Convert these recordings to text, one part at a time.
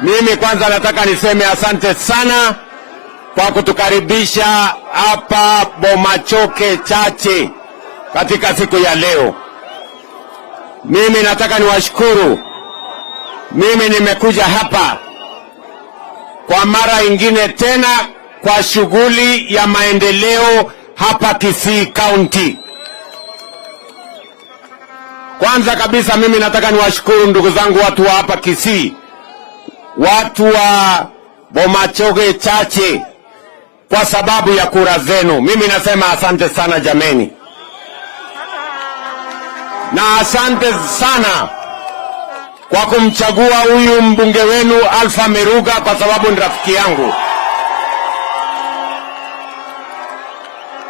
Mimi kwanza nataka niseme asante sana kwa kutukaribisha hapa Bomachoge Chache katika siku ya leo. Mimi nataka niwashukuru. Mimi nimekuja hapa kwa mara ingine tena kwa shughuli ya maendeleo hapa Kisii County. Kwanza kabisa mimi nataka niwashukuru ndugu zangu watu wa hapa Kisii, watu wa Bomachoge Chache, kwa sababu ya kura zenu. Mimi nasema asante sana jameni, na asante sana kwa kumchagua huyu mbunge wenu Alpha Meruga, kwa sababu ni rafiki yangu.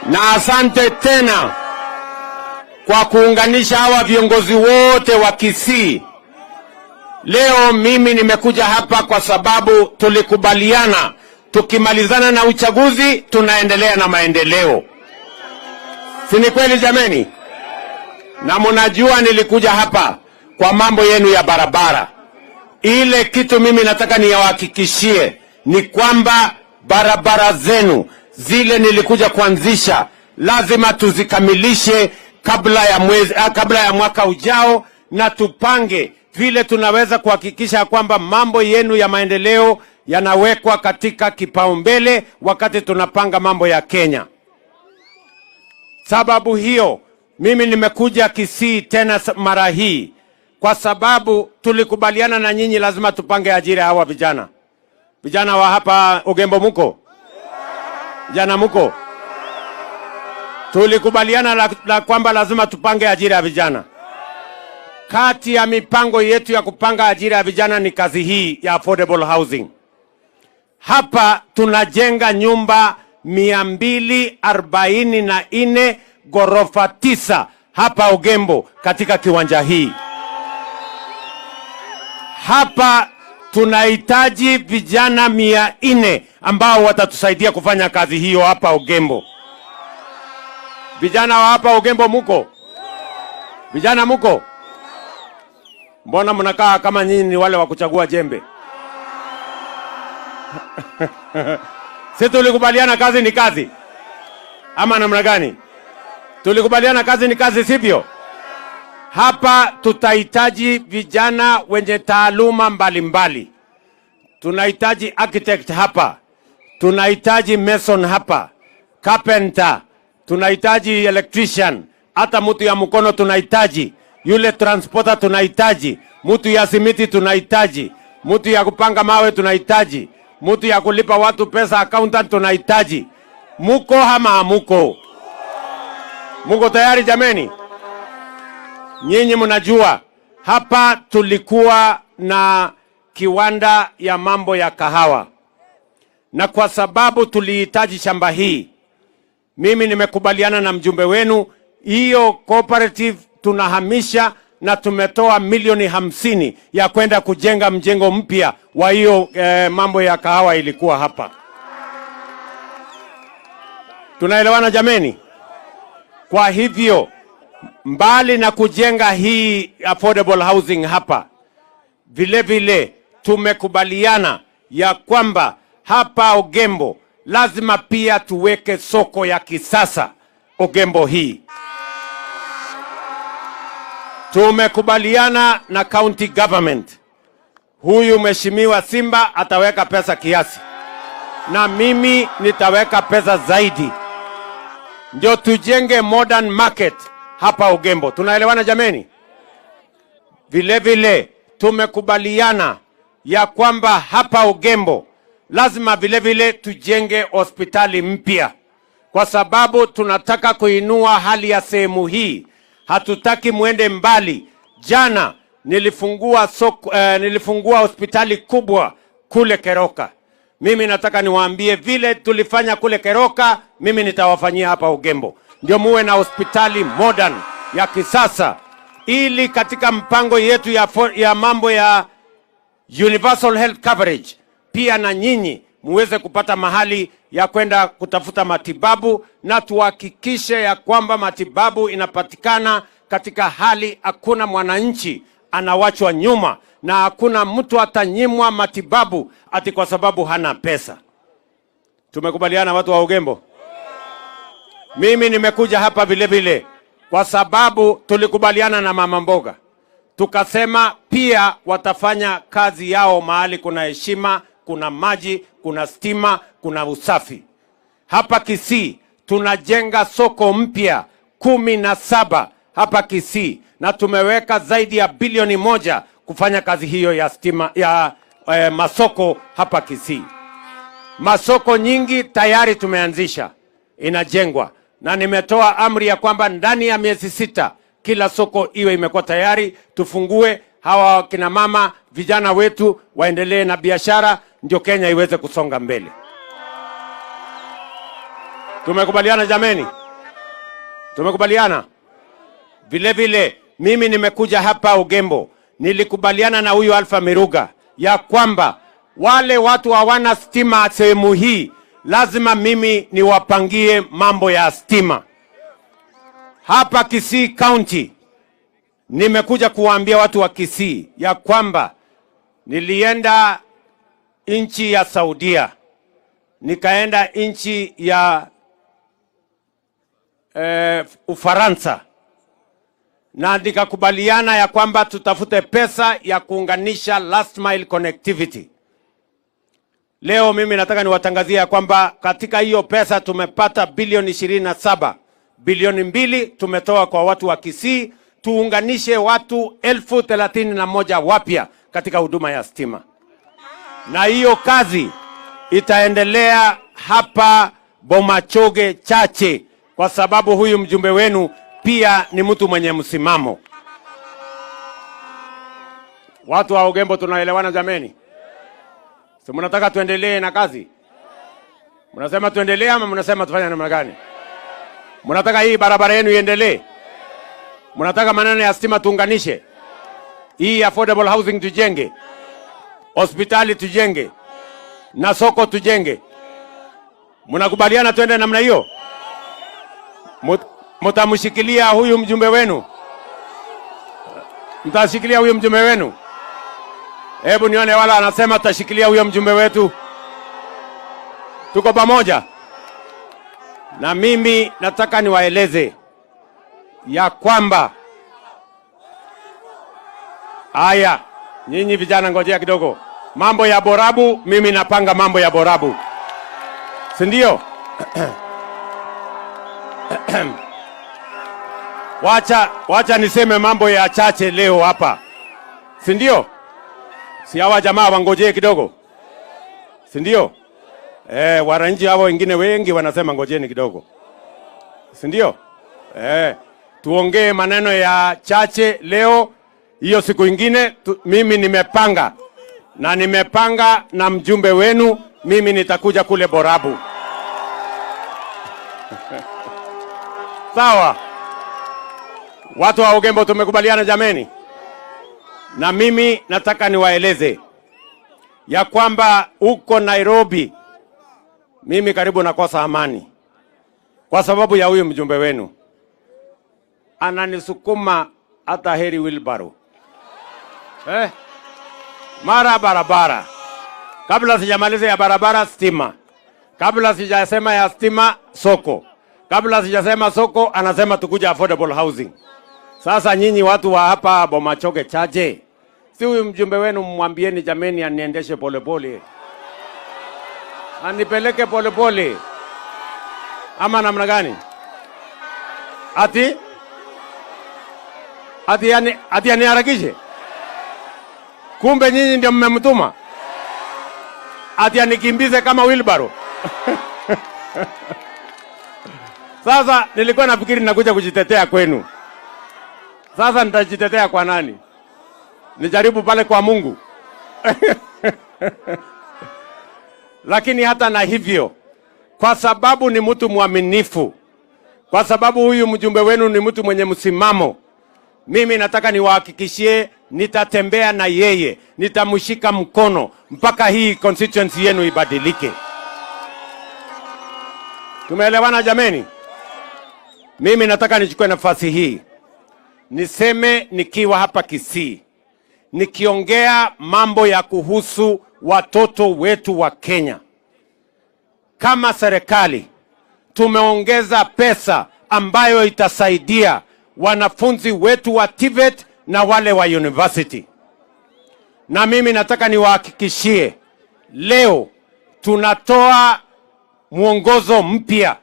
Na asante tena kwa kuunganisha hawa viongozi wote wa Kisii. Leo mimi nimekuja hapa kwa sababu tulikubaliana tukimalizana na uchaguzi tunaendelea na maendeleo. Si ni kweli jameni? Na mnajua nilikuja hapa kwa mambo yenu ya barabara. Ile kitu mimi nataka niwahakikishie ni kwamba barabara zenu zile nilikuja kuanzisha lazima tuzikamilishe kabla ya mwaka ujao, na tupange vile tunaweza kuhakikisha kwamba mambo yenu ya maendeleo yanawekwa katika kipaumbele wakati tunapanga mambo ya Kenya. Sababu hiyo mimi nimekuja Kisii tena mara hii kwa sababu tulikubaliana na nyinyi lazima tupange ajira hawa vijana. Vijana wa hapa Ugembo muko? Vijana muko? Tulikubaliana la kwamba lazima tupange ajira ya vijana. Kati ya mipango yetu ya kupanga ajira ya vijana ni kazi hii ya affordable housing. Hapa tunajenga nyumba 244 ghorofa 9 hapa Ugembo katika kiwanja hii. Hapa tunahitaji vijana 400 ambao watatusaidia kufanya kazi hiyo hapa Ugembo. Vijana wa hapa Ugembo muko? Vijana muko? Mbona mnakaa kama nyinyi ni wale wa kuchagua jembe? Sisi tulikubaliana kazi ni kazi, ama namna gani? Tulikubaliana kazi ni kazi, sivyo? Hapa tutahitaji vijana wenye taaluma mbalimbali. Tunahitaji architect hapa, tunahitaji mason hapa, carpenter, tunahitaji electrician, hata mtu ya mkono tunahitaji, yule transporter tunahitaji, mtu ya simiti tunahitaji, mtu ya kupanga mawe tunahitaji, mtu ya kulipa watu pesa accountant tunahitaji. Muko ama hamuko? Muko tayari jameni? Nyinyi mnajua hapa tulikuwa na kiwanda ya mambo ya kahawa, na kwa sababu tulihitaji shamba hii, mimi nimekubaliana na mjumbe wenu, hiyo cooperative tunahamisha na tumetoa milioni 50 ya kwenda kujenga mjengo mpya wa hiyo mambo ya kahawa ilikuwa hapa. Tunaelewana jameni? Kwa hivyo mbali na kujenga hii affordable housing hapa, vile vile tumekubaliana ya kwamba hapa Ugembo lazima pia tuweke soko ya kisasa Ugembo hii. Tumekubaliana na county government, huyu mheshimiwa Simba ataweka pesa kiasi na mimi nitaweka pesa zaidi, ndio tujenge modern market hapa Ugembo. Tunaelewana jameni? Vile vile tumekubaliana ya kwamba hapa Ugembo lazima vile vile tujenge hospitali mpya, kwa sababu tunataka kuinua hali ya sehemu hii. Hatutaki muende mbali. Jana nilifungua hospitali kubwa kule Keroka. Mimi nataka niwaambie vile tulifanya kule Keroka, mimi nitawafanyia hapa Ugembo. Ndio muwe na hospitali modern ya kisasa, ili katika mpango yetu ya mambo ya universal health coverage pia na nyinyi muweze kupata mahali ya kwenda kutafuta matibabu, na tuhakikishe ya kwamba matibabu inapatikana katika hali hakuna mwananchi anawachwa nyuma na hakuna mtu atanyimwa matibabu ati kwa sababu hana pesa. Tumekubaliana watu wa Ugembo? Mimi nimekuja hapa vile vile kwa sababu tulikubaliana na mama mboga. Tukasema pia watafanya kazi yao mahali kuna heshima, kuna maji, kuna stima, kuna usafi. Hapa Kisii tunajenga soko mpya 17 hapa Kisii, na tumeweka zaidi ya bilioni 1 kufanya kazi hiyo ya stima ya masoko hapa Kisii. Masoko nyingi tayari tumeanzisha, inajengwa, na nimetoa amri ya kwamba ndani ya miezi 6 kila soko iwe imekuwa tayari, tufungue. Hawa kina mama vijana wetu waendelee na biashara, ndio Kenya iweze kusonga mbele. Tumekubaliana jameni? Tumekubaliana? Vile vile mimi nimekuja hapa Ugembo, nilikubaliana na huyu Alpha Miruga ya kwamba wale watu hawana stima sehemu hii, lazima mimi niwapangie mambo ya stima. Hapa Kisii County nimekuja kuwaambia watu wa Kisii ya kwamba nilienda nchi ya Saudia, nikaenda nchi ya Ufaransa, na nikakubaliana ya kwamba tutafute pesa ya kuunganisha last mile connectivity. Leo mimi nataka niwatangazie ya kwamba katika hiyo pesa tumepata bilioni 27. Bilioni 2 tumetoa kwa watu wa Kisii, tuunganishe watu 31,000 wapya katika huduma ya stima. Na hiyo kazi itaendelea hapa Bomachoge Chache, kwa sababu huyu mjumbe wenu pia ni mtu mwenye msimamo. Watu wa Ugembo tunaelewana jameni? Si mnataka tuendelee na kazi? Mnasema tuendelee ama mnasema tufanye namna gani? Mnataka hii barabara yenu iendelee? Mnataka maneno ya stima tuunganishe? Hii affordable housing tujenge? Hospitali tujenge? Na soko tujenge? Mnakubaliana tuende namna hiyo? Mtamshikilia huyu mjumbe wenu? Mtashikilia huyu mjumbe wenu? Hebu nione wala anasema tutashikilia huyo mjumbe wetu. Tuko pamoja? Na mimi nataka niwaeleze ya kwamba haya, nyinyi vijana ngojea kidogo. Mambo ya Borabu, mimi napanga mambo ya Borabu. Si ndio? Wacha niseme mambo ya Chache leo hapa. Si ndio? Si hawa jamaa wangojee kidogo? Si ndio? Wananchi hao wengine wengi wanasema ngojeni kidogo. Si ndio? Tuongee maneno ya Chache leo, hiyo siku ingine mimi nimepanga. Na nimepanga na mjumbe wenu, mimi nitakuja kule Borabu. Sawa? Watu wa Ugembo tumekubaliana jameni? Na mimi nataka niwaeleze ya kwamba uko Nairobi mimi karibu nakosa amani kwa sababu ya huyu mjumbe wenu. Ananisukuma hata heri wheelbarrow. Mara barabara. Kabla sijamaliza ya barabara stima. Kabla sijasema ya stima soko. Kabla sijasema soko anasema tukuja affordable housing. Sasa nyinyi watu wa hapa Bomachoge Chache, si huyu mjumbe wenu mwambieni jameni aniendeshe polepole. Anipeleke polepole. Ama namna gani? Ati aniharakishe? Kumbe nyinyi ndio mmemtuma? Ati anikimbize kama wheelbarrow? Sasa nilikuwa nafikiri nakuja kujitetea kwenu. Sasa nitajitetea kwa nani? Nijaribu pale kwa Mungu. Lakini hata na hivyo, kwa sababu ni mtu mwaminifu, kwa sababu huyu mjumbe wenu ni mtu mwenye msimamo, mimi nataka niwahakikishie nitatembea na yeye, nitamshika mkono mpaka hii constituency yenu ibadilike. Tumeelewana jameni? Mimi nataka nichukue nafasi hii niseme nikiwa hapa Kisii, nikiongea mambo ya kuhusu watoto wetu wa Kenya. Kama serikali tumeongeza pesa ambayo itasaidia wanafunzi wetu wa TVET na wale wa university. Na mimi nataka niwahakikishie leo tunatoa mwongozo mpya,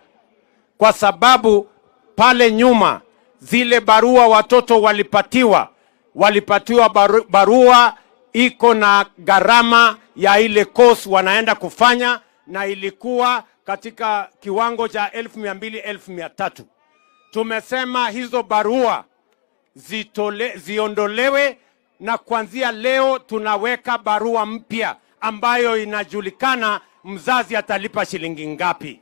kwa sababu pale nyuma zile barua watoto walipatiwa barua iko na gharama ya ile course wanaenda kufanya, na ilikuwa katika kiwango cha 1200 1300. Tumesema hizo barua ziondolewe, na kuanzia leo tunaweka barua mpya ambayo inajulikana mzazi atalipa shilingi ngapi.